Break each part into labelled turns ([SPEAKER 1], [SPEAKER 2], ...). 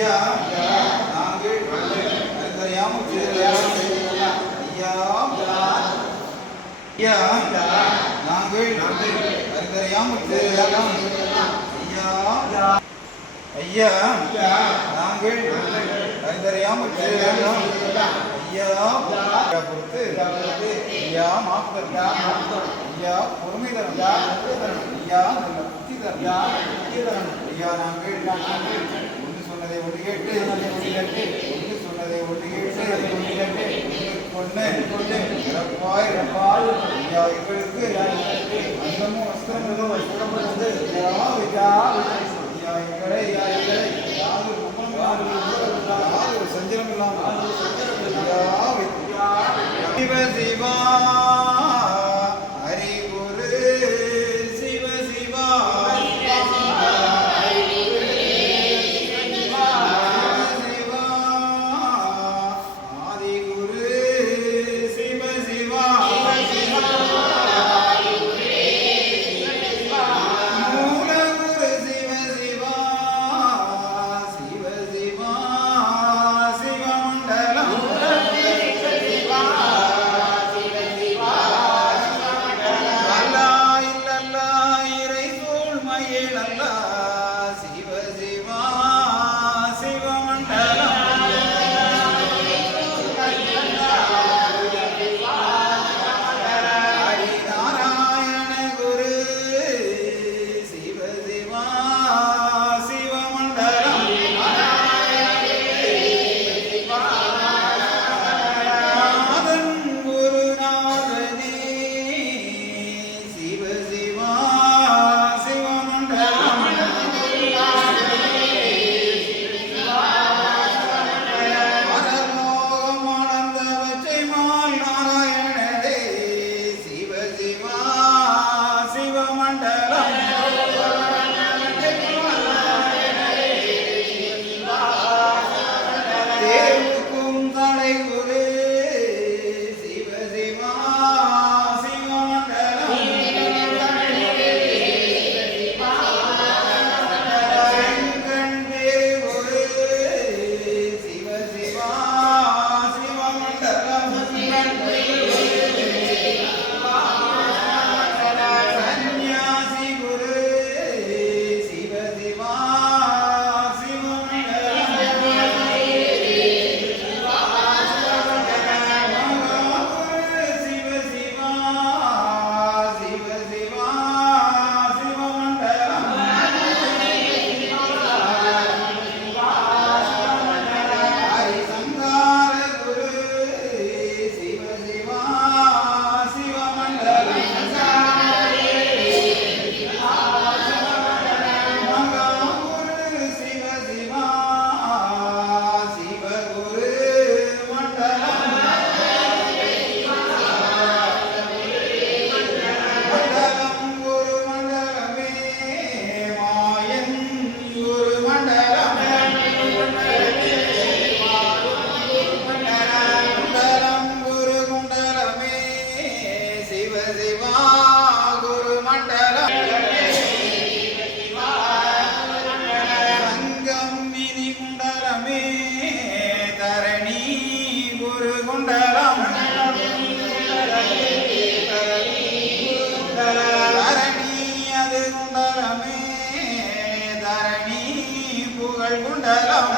[SPEAKER 1] ஐயா நாங்கள் அறிந்தறியாமல் ஐயா ஐயா நாங்கள் அறிந்தறியாமல் செய்யலாம் ஐயா ஐயா நாங்கள் அறிந்தறியாமல் செய்யலாம் ஐயா பொறுத்து ஐயா மாப்தர் ஐயா பொறுமை தரம். ஐயா நல்ல புத்தி தரம். ஐயா நாங்கள் நாங்கள் ஒன்று எட்டு ஒன்று எட்டு ஒன்று சொன்னதை ஒன்று எட்டு ஒன்று எட்டு ஒன்று ஒன்று இறப்பாய் இறப்பால் ஐயாவுக்கு அந்தமும் வஸ்திரங்களும் வஸ்திரம் வந்து ஐயா ஐயா ஐயா ஐயா குண்டலம்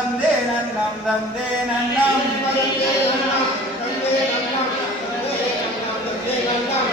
[SPEAKER 1] தந்தே நன்னம் தந்தே நன்னம். தந்தே நன்னம் தந்தே நன்னம் தந்தே நன்னம்